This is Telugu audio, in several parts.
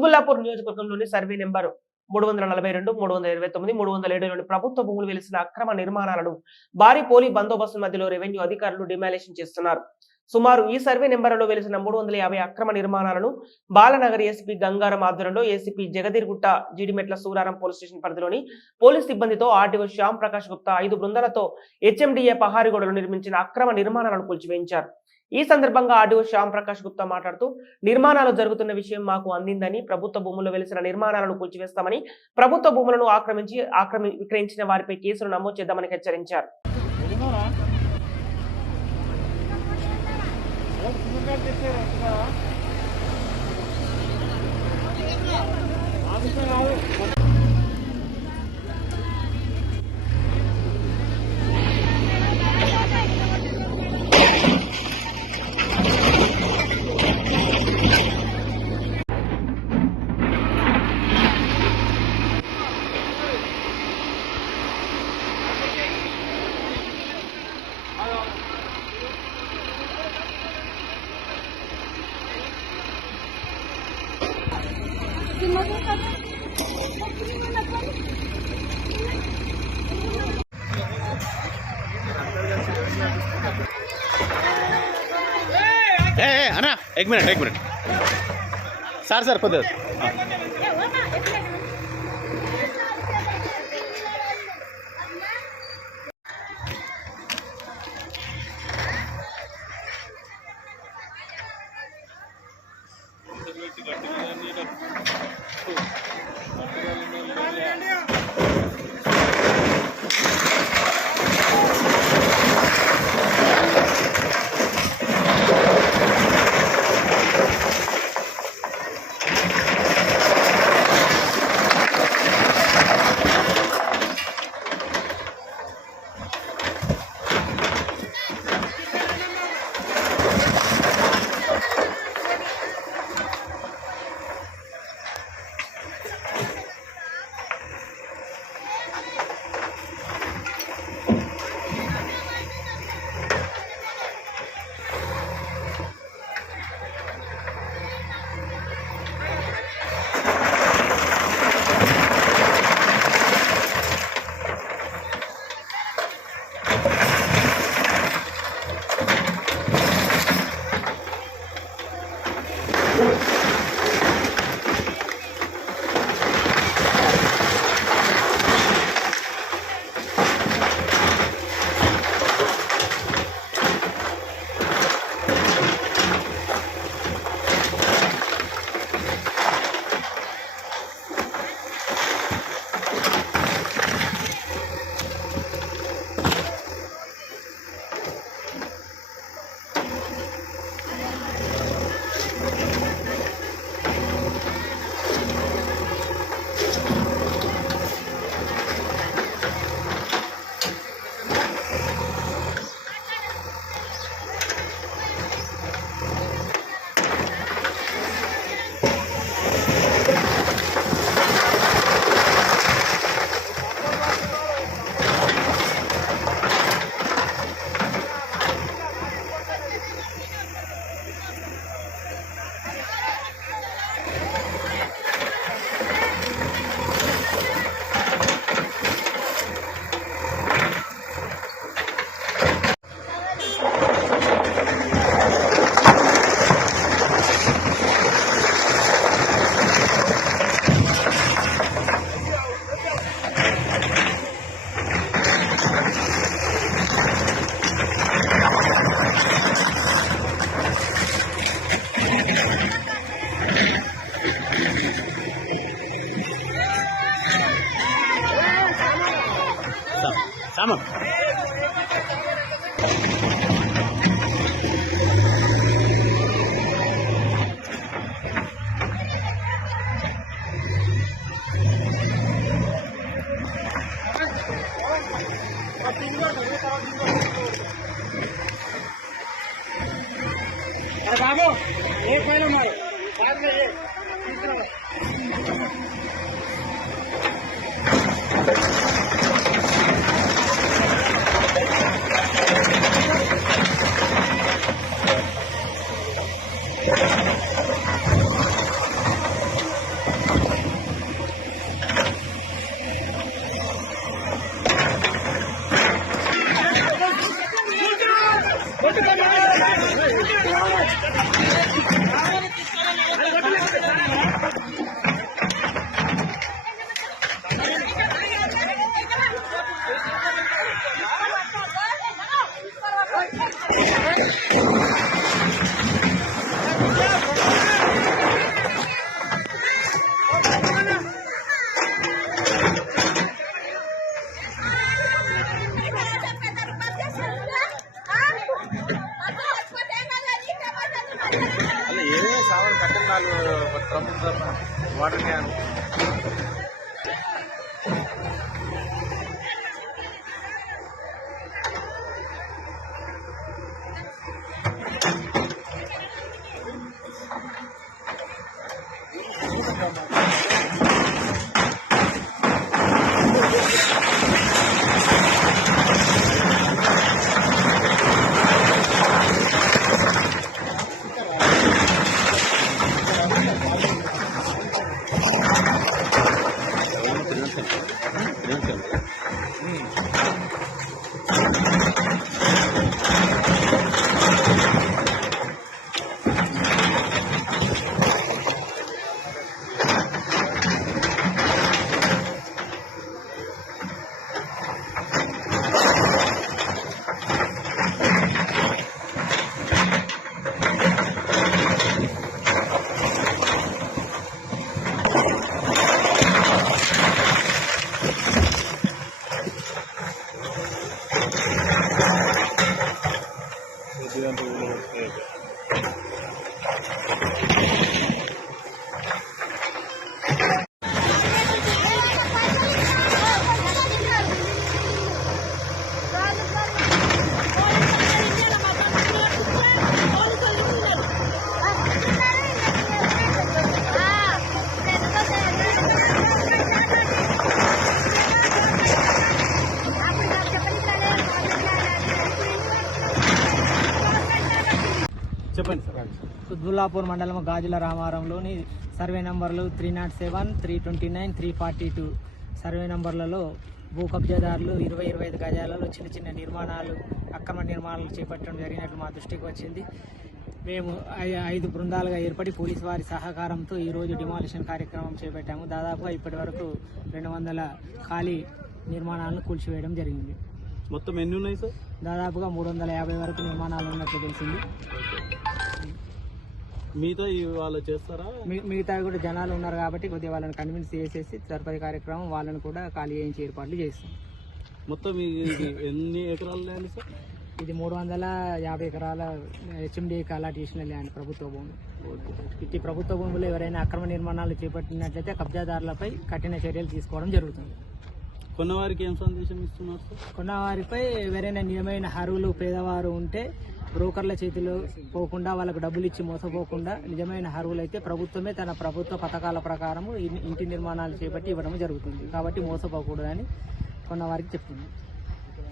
కుత్బుల్లాపూర్ నియోజకవర్గంలోని సర్వే నెంబర్ 342, 329, 307లోని ప్రభుత్వ భూములు వెలిసిన అక్రమ నిర్మాణాలను భారీ పోలీ బందోబస్తు మధ్యలో రెవెన్యూ అధికారులు డిమాలిషన్ చేస్తున్నారు. సుమారు ఈ సర్వే నెంబర్లలో వెలిసిన 350 అక్రమ నిర్మాణాలను బాలనగర్ ఏసీపీ గంగారం ఆధ్వర్యంలో ACP Jagadgirigutta, Jeedimetla, Suraram police station పరిధిలోని పోలీస్ సిబ్బందితో ఆర్డీఓ శ్యామ్ ప్రకాష్ గుప్తా 5 బృందాలతో హెచ్ఎండిఏ పహారిగూడలో నిర్మించిన అక్రమ నిర్మాణాలను కూల్చివేయించారు. ఈ సందర్భంగా ఆర్డీఓ శ్యామ్ ప్రకాష్ గుప్తా మాట్లాడుతూ నిర్మాణాలు జరుగుతున్న విషయం మాకు అందిందని, ప్రభుత్వ భూముల్లో వెలిసిన నిర్మాణాలను కూల్చివేస్తామని, ప్రభుత్వ భూములను విక్రయించిన వారిపై కేసులు నమోదు చేద్దామని హెచ్చరించారు. अना एक मिनट सर खुद sama. बाबू एक पहले मारो बाद में ये तीसरा కట్టిన 4 ప్రభుత్వ వాటర్ క్యాన్. చెప్పండి సార్. కుత్బుల్లాపూర్ మండలం గాజుల రామారంలోని సర్వే నంబర్లు 307, 329, 342 సర్వే నంబర్లలో భూ కబ్జాదారులు 20-25 గజాలలో చిన్న చిన్న నిర్మాణాలు, అక్రమ నిర్మాణాలు చేపట్టడం జరిగినట్లు మా దృష్టికి వచ్చింది. మేము 5 బృందాలుగా ఏర్పడి పోలీసు వారి సహకారంతో ఈరోజు డిమాలిషన్ కార్యక్రమం చేపట్టాము. దాదాపుగా ఇప్పటి వరకు 200 ఖాళీ నిర్మాణాలను కూల్చివేయడం జరిగింది. మొత్తం ఎన్ని ఉన్నాయి సార్? దాదాపుగా 350 వరకు నిర్మాణాలు ఉన్నట్లు తెలిసింది. మీతో వాళ్ళు చేస్తారా? మిగతా కూడా జనాలు ఉన్నారు కాబట్టి కొద్దిగా వాళ్ళని కన్విన్స్ చేసేసి తదుపరి కార్యక్రమం వాళ్ళని కూడా ఖాళీ చేయించి ఏర్పాట్లు చేస్తాం. మొత్తం ఇది ఎన్ని ఎకరాలు ల్యాండ్ సార్? ఇది 350 ఎకరాల HMD అలాటేషన్ ల్యాండ్, ప్రభుత్వ భూమి. ఇట్టి ప్రభుత్వ భూములు ఎవరైనా అక్రమ నిర్మాణాలు చేపట్టినట్లయితే కబ్జాదారులపై కఠిన చర్యలు తీసుకోవడం జరుగుతుంది. కొన్నవారికి ఏం సందేశం ఇస్తున్నారు సార్? కొన్నవారిపై ఎవరైనా నిజమైన అర్హులు పేదవారు ఉంటే బ్రోకర్ల చేతిలో పోకుండా, వాళ్ళకు డబ్బులు ఇచ్చి మోసపోకుండా నిజమైన అర్హులు అయితే ప్రభుత్వమే తన ప్రభుత్వ పథకాల ప్రకారం ఇంటి నిర్మాణాలు చేపట్టి ఇవ్వడం జరుగుతుంది. కాబట్టి మోసపోకూడదని కొన్నవారికి చెప్తుంది.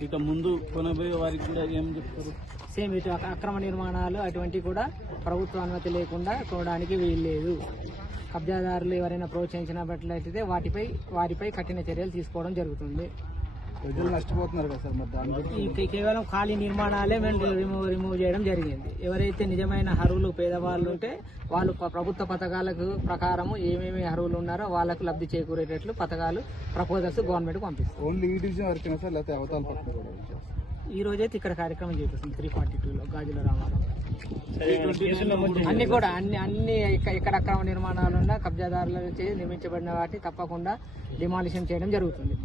ఇక ముందు కొనబోయే వారికి కూడా ఏం చెప్తారు? సేమ్ ఇటు అక్రమ నిర్మాణాలు అటువంటివి కూడా ప్రభుత్వ అనుమతి లేకుండా కొనడానికి వీల్లేదు. కబ్జాదారులు ఎవరైనా ప్రోత్సహించినట్లయితే వారిపై కఠిన చర్యలు తీసుకోవడం జరుగుతుంది. ప్రజలు నష్టపోతున్నారు కదా సార్, మరి దాని కేవలం ఖాళీ నిర్మాణాలే మేము రిమూవ్ చేయడం జరిగింది. ఎవరైతే నిజమైన అర్హులు పేదవాళ్ళు ఉంటే వాళ్ళు ప్రభుత్వ పథకాలకు ప్రకారము ఏమేమి అర్హులు ఉన్నారో వాళ్ళకు లబ్ధి చేకూరేటట్లు పథకాలు ప్రపోజల్స్ గవర్నమెంట్కి పంపిస్తారు. ఓన్లీ ఈ డివిజన్ వరకేనా సార్, లేకపోతే అవతల పక్కన కూడా? ఈ రోజైతే ఇక్కడ కార్యక్రమం చేపిస్తుంది 342లో గాజుల రామారావు. అన్ని కూడా అన్ని ఇక్కడ అక్రమ నిర్మాణాలు ఉన్న కబ్జాదారుల నిర్మించబడిన వాటిని తప్పకుండా డిమాలిషన్ చేయడం జరుగుతుంది.